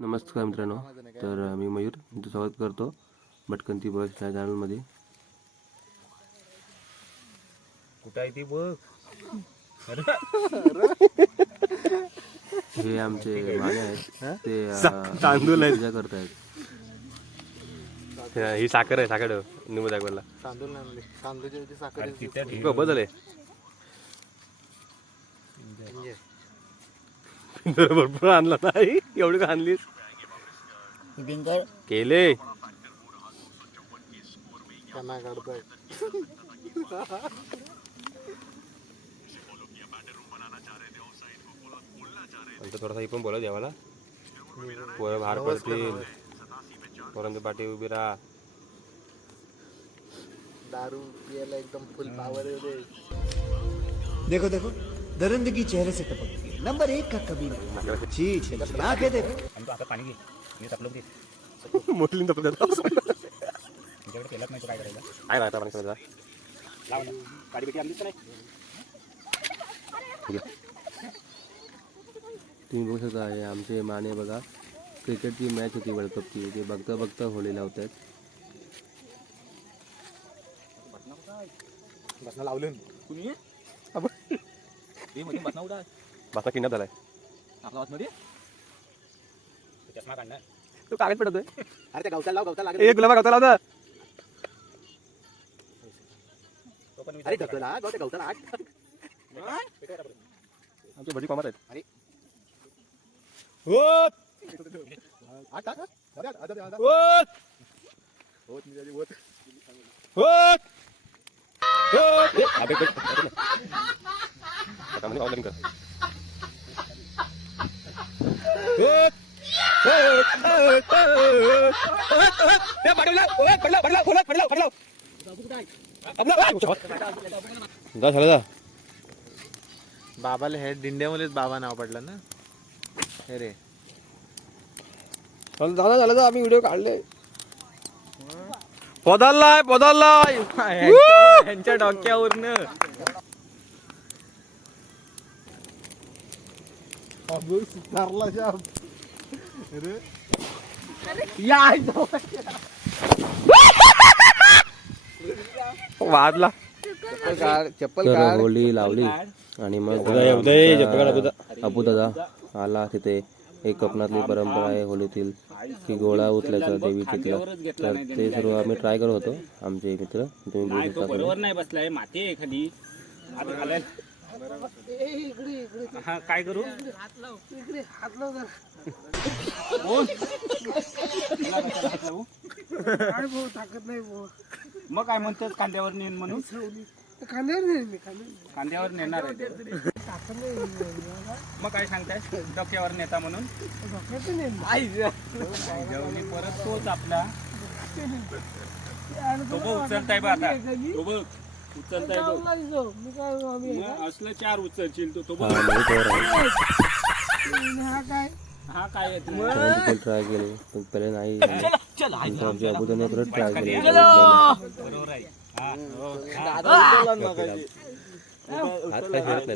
नमस्कार मित्रांनो, तर मी मयूर तुमचं स्वागत करतो भटकंती बस या चॅनलमध्ये. कुठं आहे ती बघ. हे आमचे माने आहेत, ते तांदूळ आहेत. पूजा करतायत. ही साखर आहे, साखर निंबू दाखवायला तांदूळ नाही तांदूळची साखर बदल आहे. भरपूर आणला नाही, एवढी का आणलीस केले त्यांना काढतोय. थोडासा ही पण बोला देवाला, पोरं बाहेर पडतील, पोरांची पाठी उभी राहा. दारू पियाला एकदम फुल पावर आहे. देखो देखो दरिंदगी चेहरे से टपकती है। नंबर 1 का कबीना। छी छी आंखें देखो। हमको आता पाणी घे मी तपलो की मोठली तपलं तुमच्याकडे केलंच नाही तर काय करायचं. आहे राहता पाणी समजा. लाव ना गाडी बेटी आणलीच नाही. तुम्ही बघू शकता आहे आमचे माने बघा, क्रिकेटची मॅच होती वर्ल्ड कपची, ते बघता बघता होळी लावतात. बसना लावलं कुणी ते मध्ये बसना उडा बसा किन्नात झालाय. आपला वाच मध्ये चष्मा काढणार. तू कागद पडतोय. अरे त्या गवताला लाव, गवताला लागेल. एक गुलाबा गवता लावता. अरे ढकला गवता गवताला आठ. आमचे भजी कामात आहेत. अरे होत आठ टाक. अरे आता होत होत निघाली होत. होत होत अबे आता म्हणजे ऑनलाईन कर. होत बाबाला हे दिंड्यामुळेच बाबा नाव पडलं ना. हे रे झालं आम्ही व्हिडिओ काढले. पदाललाय यांच्या डोक्यावरनं वाजला. चप्पल तर होळी लावली आणि मग अबू दादा आला. तिथे एक कोकणातली परंपरा आहे होळीतील की गोळा उचलायचा देवीचीतला, तर ते सर्व आम्ही ट्राय करत होतो. आमचे मित्र तुम्ही बघू शकता. बरोबर नाही बसलाय, माती आहे खाली. आता घालाय. हा काय करू. मग काय म्हणतात कांद्यावर नेन म्हणून. कांद्यावर नेणार आहे. मग काय सांगताय डोक्यावर नेता म्हणून. जेवणी परत तोच आपला तो बघ उचलताय बघ. आता तो बघ उचलताय बघ. मग असलं 4 उचलशील तो बघ. हा काय ट्राय केले पण पहिले नाही झाले. नंतर आमच्या अबूदाने परत ट्राय केले. बरोबर आहे.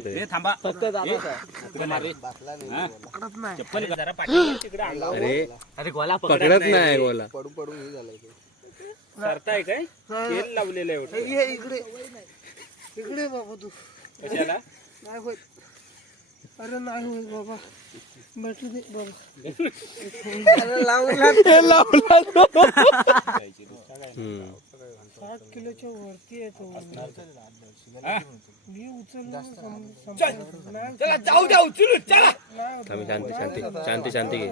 हे थांबा चप्पल जरा पाठीवर तिकडे अंगावर. अरे गोला पकडत नाही गोला. पडून पडून हे झालंय. सरताय काय तेल लावलेलं आहे वाटतं. इकडे बाबा तू कशाला. नाही होत. अरे नाही होत बाबा, भेटू दे बाबा. अरे लावला 8 किलोच्या वरती येतो. मी उचललं जाऊ द्या उचलू चला. शांती शांती घे.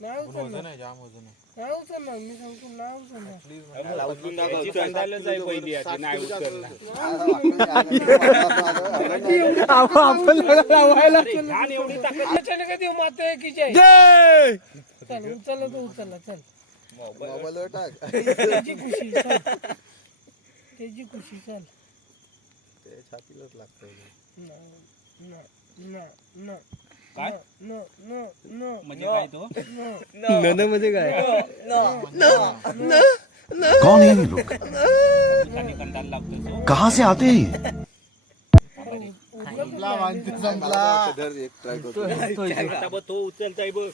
नाही उचलणार, नाही उचलणार. मी सांगतो नाही उचलणार. पहिली आधी नाही उचलला. घाण एवढी ताकद कधी माता की जय. चल उचलला तर उचलला. चल मोबाईलवर टाक. त्याची खुशी. चल त्याची खुशी. चल ते छातीलाच लागतंय. काय नो म्हणजे काय तो. म्हणजे काय. कौन है ये लोग? खाली कंदाल लागतो. कहाँ से आते हैं ये? संपला. तो उचलताय बघ.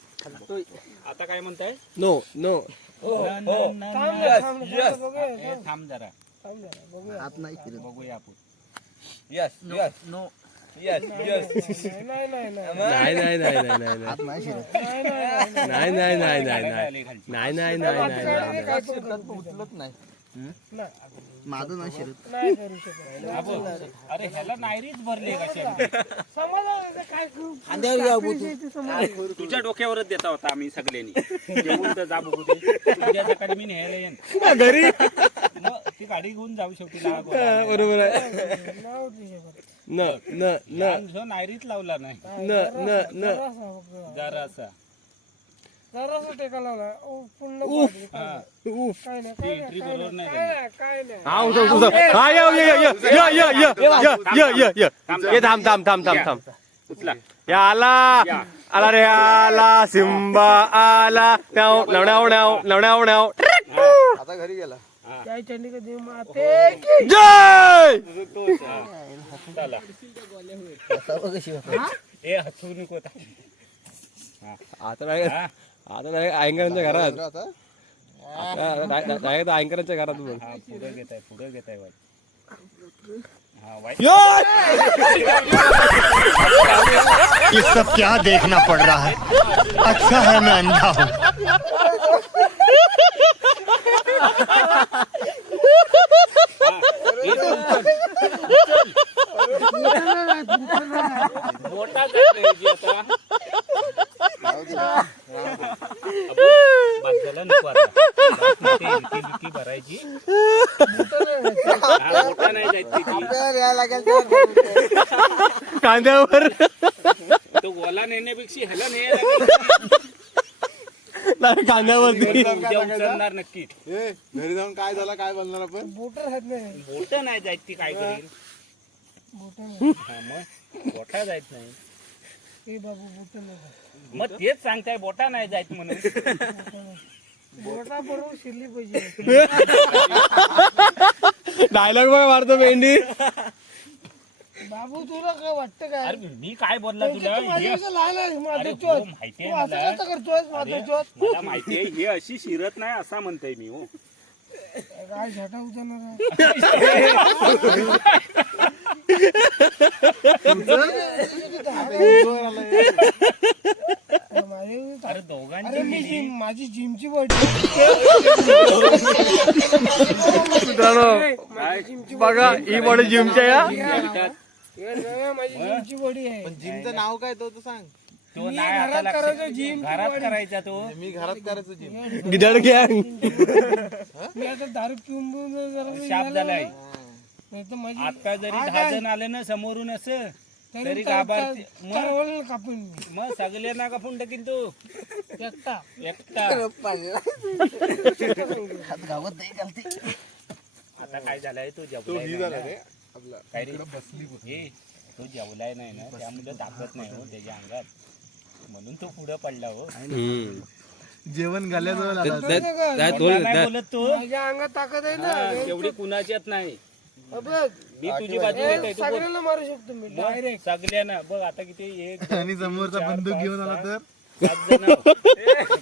आता काय म्हणताय नो नो थांब जरा हात नाही फिरत. बघूया आपण नाही नाही नाही नाही नाही नाही हात नाही फिरत. नाही नाही नाही नाही नाही नाही नाही नाही नाही उचलत नाही. माझं नाही शिरत. नाही करू शकत. अरे ह्याला नायरीच भरली कशी समाजाला काय करू? तुझ्या डोक्यावरच देता होता आम्ही सगळ्यांनी जेवून तर जा बघू दे तुझ्या सकाळी मी न्यायला येईन घरी मग ती गाडी घेऊन जाऊ शेवटी बरोबर आहे नाव देऊ शकत. न न न नायरीच लावला नाही न न न जरा असा जरासा टेका लावला पूर्ण काय नाही काय एंट्री नाही बरोबर नाही काय नाही. हा उचल उचल हा ये थांब थांब थांब थांब थांब उचला या आला आला रे आला सिम्बा आला न्याव न्याव न्याव न्याव न्याव आता घरी गेला. जय चंडिका देव माते की जय चला कशी होता? ए हसू नको आता नाही आता नाही अयंकरांच्या घरात आता अयंकरांच्या घरात बघ पुढे घेताय हा वाईट ये सब क्या देखना पड़ रहा है। अच्छा है मैं अंधा हूँ। मोठा झाला नको आता भरायची मोठा नाही जायची कांद्यावर तो गोला नेण्यापेक्षा ह्याला न्यायला कांद्यावरती उचलणार नक्की घरी जाऊन काय झालं काय बोलणार आपण. बोटर आहेत नाही बोट नाही जायत ती काय करेल मग बोटा जायत नाही हे बाबू बोटर नाही मग तेच सांगताय बोटा नाही जायत म्हणून बोटा बरोबर शिरली पाहिजे. डायलॉग बघा मारतो मेंढी बाबू तुला काय वाटतं काय अरे मी काय बोलला तुला माझ्यापेक्षा लहान आहे माझं अरे चोच. हो, माहितीये तू असं मला. कसं करतोय माझं चोच? मला माहितीये हे अशी शिरत नाही असा म्हणतोय मी हो काय झाटा उचलणार अरे दोघांची अरे माझी जिमची बॉडी बघा ही बॉडी जिमच्या या माझी जिमची बॉडी आहे. जिमचं नाव काय तो सांग. तो नाही आता घरात करायचं लक्षात- जिम घरात करायचा तो मी घरात करायचं जिम. गिदाड गँग मी आता दारू पिऊन जरा शाप झालाय नाही तर माझी आता जरी 10 जण आले ना समोरून असं तरी गाभार तरवळ कापून मी मग सगळ्यांना का फुंड किन तू एकटा एकटा गावात नाही घालते. आता काय झालाय तो जेवलाय नाही ना. काय रे? हे, तो जेवलाय नाही ना त्यामुळे दाखवत नाही हो त्याच्या अंगात म्हणून तो पुढे पडला हो जेवण घाल्याजवळ आला. नाही बोलत तो माझ्या अंगात ताकद आहे ना. हा, एवढी कुणाच्यात नाही बघ मी तुझी बाजू घेत आहे तू बोल. सगळ्यांना मारू शकतो मी मग डायरेक्ट. सगळ्यांना बघ आता किती 1 आणि समोरचा बंदूक घेऊन आला तर 7 जण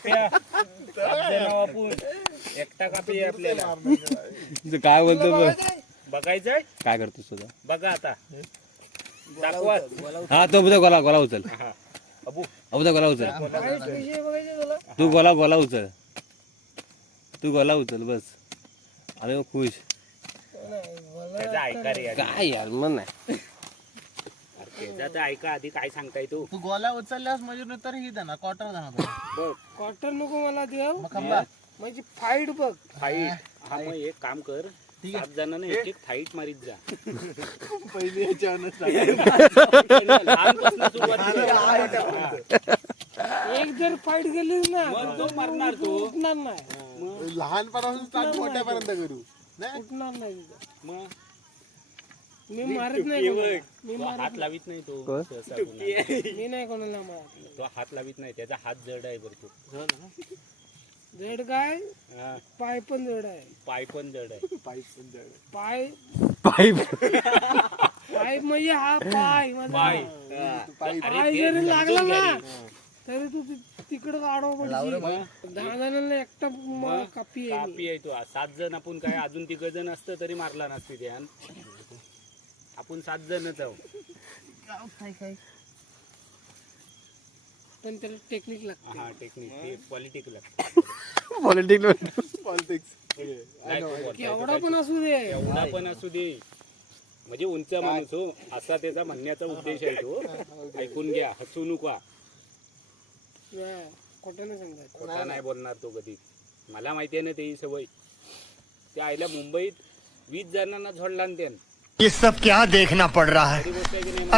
त्या 7 जण आपण एकटा कापी आपल्याला काय बोलतो बघ. बघायचंय काय करतोस तुझा बघा आता दाखवा हा तो बुधा गोला गोला उचल हा. अबू अबुदा गोला उचल काय विषय बघायचे तुला? तू गोला गोला उचल तू गोला उचल बस अरे खुश नाही, मला त्याचा ऐका रे आधी. काय यार मन नाही त्याचा तर ऐका आधी काय सांगताय तू तू गोला उचलल्यास म्हणजे तर ही देणार क्वार्टर देणार. बघ क्वार्टर नको मला देव मग खंबा माझी फाईट बघ. फाईट हा मग एक काम कर 7 जणांना एक एक फाईट मारीत जा पहिली याच्यावरच लहानपासून सुरुवात कर. एक जर फाईट गेली ना मग तो मरणार तो उठणार नाही लहानपणापासून स्टार्ट मोठ्यापर्यंत करू नाही. उठणार नाही. मग मी मारत नाही कोणाला. मी तो मारत हात लावित नाही तो सहसा कोणाला. मी नाही कोणाला मारत. तो हात लावित नाही त्याचा हात जड आहे भरपूर जड काय हा, पाय पण जड आहे. पाय पण जड आहे पाय पाईप पाय म्हणजे हा पाय माझा. पाय पाय जरी लागला ना तरी तू तिकडं काढव पडशील. 10 जणांना एकटा कापी आहे. कापी आहे तो 7 जण आपण काय अजून 3 जण असतं तरी मारला नसते ते आपण 7 जणच आहोत. पण त्याला टेक्निक लागते. हा टेक्निक पॉलिटिक लागतं. एवढा पण असू दे. एवढा पण असू दे म्हणजे उंच माणूस हो असा त्याचा म्हणण्याचा उद्देश आहे तो. ऐकून घ्या, हसू नका. खोटं नाही सांगत. खोटा नाही बोलणार तो कधी. मला माहिती आहे ना ते सवय. त्या आईला मुंबईत 20 जणांना झोडला ना त्यानं. ये सब क्या देखना पड़ रहा है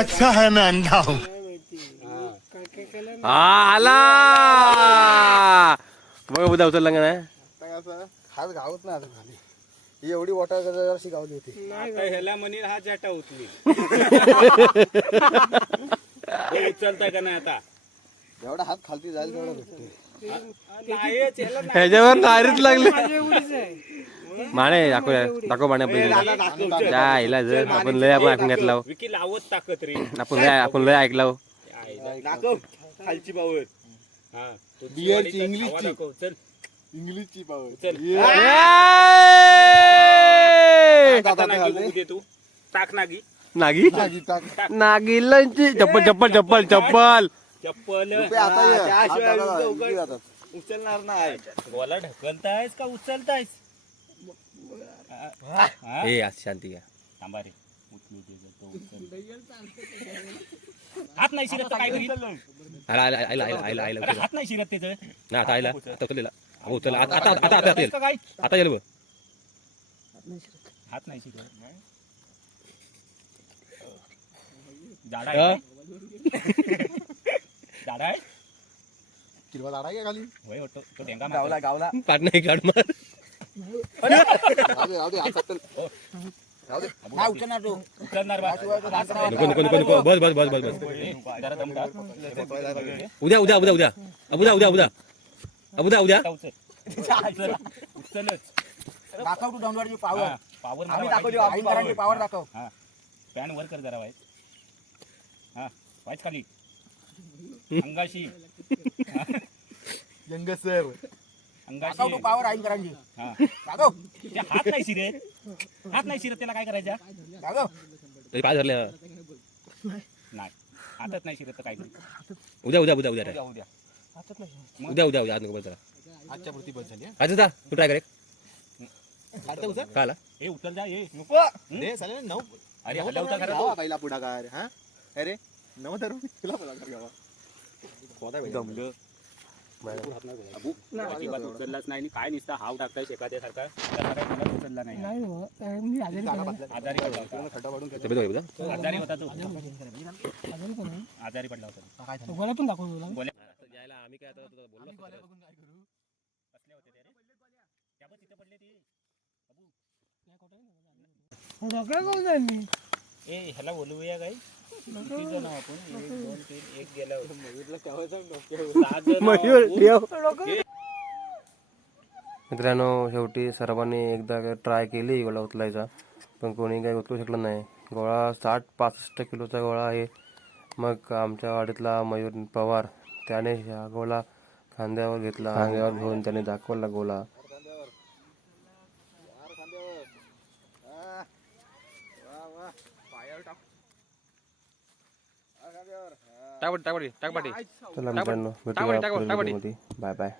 अच्छा है मैं अंधा हूँ काय माहिती काय काय केलं. आला बघ उद्या उचलला का नाही. हात घावत ना आता खाली. ही एवढी वॉटर जशी गावली होती. आता ह्याला म्हणेल हा जाटा उचली. उचलताय का नाही आता. एवढा हात खालती जाईल तेवढा भेटते. नाहीच, ह्याला नाही. ह्याच्यावर नारीच लागली. माझ्या एवढीच आहे. माने दाखव माने आपण त्या इलाज आपण लय आपण ऐकून घेतला. विकी लावत ताकत रे. आपण लय ऐकला. खालची पावर. हा तो बियरची, चिवाडीचा इंग्लिशची. छावा दाखव. चल इंग्लिशची पावर. चल. आता नागी बघू दे तू. टाक नागी. नागी नागीलांची चप्पल चप्पल चप्पल चप्पल चप्पल. उचलणार नाही. गोला ढकलतायस का उचलतायस. ए आज शांती घ्या. थांबा रे. उचलू दे जर तो उचल. हात नाही शिरत तर काय करील. आला आला आला आला आला आला अरे हात नाही शिरत त्याचं. ना आता आला आता उचललेला. हो चला आता आता आता आता येईल. काय आता येईल बघ. हात नाही शिरत. झाडा आहे. झाडा आहे. किरवा लाडा घ्या खाली. होय वाटतो तो डेंगा मारतो. गावला. पाठ नाही काढ मार. उचलणार बा. नको नको नको नको बस बस बस बस बस. जरा दम काढ. उद्या उद्या उद्या उद्या उद्या उद्या उद्या उद्या उद्या आता उचल. उचल. उचलच. दाखव तू डाऊनलोडची पावर. हा, पावर आम्ही दाखवली आईंकरांची पावर दाखव. हा पॅन वर कर जरा वाईट. हा वाईट खाली. अंगाशी. Young sir. अंगाशी. दाखव तू पावर आईंकरांची. हा दाखव. ते हात नाही शिरत. हात नाही शिरत त्याला काय करायचं. दाखव. तरी पाय धरले. नाही हातात नाही शिरत तर काय करू. उद्या उद्या उद्या उद्या रे. उद्या उद्या उद्या उद्या आज नको बस जरा. आजच्या पुरती बस झाली. आज जा तू ट्राय कर. खालतं उचल. काय आला ए उचल जा. ए दे चालेल 9. अरे हलवता खरा गावा पहिला पुढाकार. हा अरे 9 धरून तुला पुढाकार गावा. जमलं. अजिबात उचललाच नाही आणि काय निसता हाव टाकताय शेकाच्यासारखा. त्याला काय मला उचलला नाही. नाही हो, मी आजारी पण आहे. आजारी पडला होता. खड्डा पाडून तब्येत वगैरे बघा. आजारी होता तो. आजारी पण आहे. आजारी पडला होता. तो गोळ्या पण दाखव तुला. जायला आम्ही काय आता बोललो. कसले होते ते रे. त्या बघ तिथे पडले ते. डोक्याला जाऊ जाईल मी. ए ह्याला बोलूया काही. किती जण आपण. 1 2 3 1 गेला होता. मित्रांनो शेवटी सर्वांनी एकदा ट्राय केली गोळा उचलायचा पण कोणी काही उचलू शकलं नाही. गोळा 60-65 किलोचा गोळा आहे. मग आमच्या वाडीतला मयूर पवार त्याने हा गोळा खांद्यावर घेतला. खांद्यावर घेऊन त्याने दाखवला गोळा. टाकपाटी टाकपाटी टाकपाटी. चला मित्रांनो भेटूया पुढील व्हिडिओमध्ये. Bye bye.